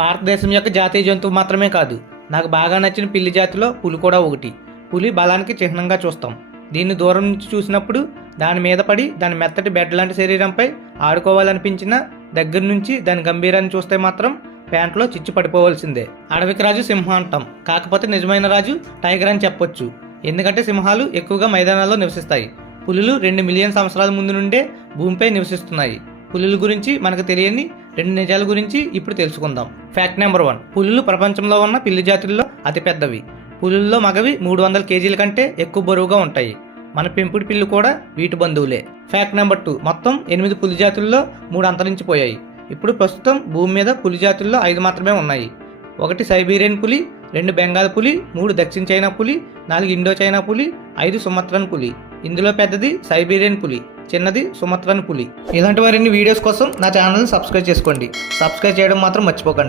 భారతదేశం యొక్క జాతీయ జంతువు మాత్రమే కాదు నాకు బాగా నచ్చిన పిల్లి జాతిలో పులి కూడా ఒకటి. పులి బలానికి చిహ్నంగా చూస్తాం. దీన్ని దూరం నుంచి చూసినప్పుడు దాని మీద పడి దాని మెత్తటి బెడ్ లాంటి శరీరంపై ఆడుకోవాలనిపించిన దగ్గర నుంచి దాని గంభీరాన్ని చూస్తే మాత్రం ప్యాంట్లో చిచ్చు పడిపోవాల్సిందే. అడవికి రాజు సింహం అంటాం. కాకపోతే నిజమైన రాజు టైగర్ అని చెప్పొచ్చు. ఎందుకంటే సింహాలు ఎక్కువగా మైదానాల్లో నివసిస్తాయి. పులులు రెండు మిలియన్ సంవత్సరాల ముందు నుండే భూమిపై నివసిస్తున్నాయి. పులుల గురించి మనకు తెలియని రెండు నిజాల గురించి ఇప్పుడు తెలుసుకుందాం. ఫ్యాక్ట్ నెంబర్ వన్ పులులు ప్రపంచంలో ఉన్న పిల్లి జాతుల్లో అతిపెద్దవి. పులుల్లో మగవి మూడు వందల కేజీల కంటే ఎక్కువ బరువుగా ఉంటాయి. మన పెంపుడు పిల్లు కూడా వీటి బంధువులే. ఫ్యాక్ట్ నెంబర్ టూ మొత్తం ఎనిమిది పులి జాతుల్లో మూడు అంతరించిపోయాయి. ఇప్పుడు ప్రస్తుతం భూమి మీద పులి జాతుల్లో ఐదు మాత్రమే ఉన్నాయి. ఒకటి సైబీరియన్ పులి రెండు బెంగాల్ పులి మూడు దక్షిణ చైనా పులి నాలుగు ఇండో చైనా పులి ఐదు సుమత్రన్ పులి. ఇందులో పెద్దది సైబీరియన్ పులి. చిన్నది సుమత్రాని పులి. ఇలాంటి మరిన్ని వీడియోస్ కోసం నా ఛానల్ని సబ్స్క్రైబ్ చేసుకోండి. సబ్స్క్రైబ్ చేయడం మాత్రం మర్చిపోకండి.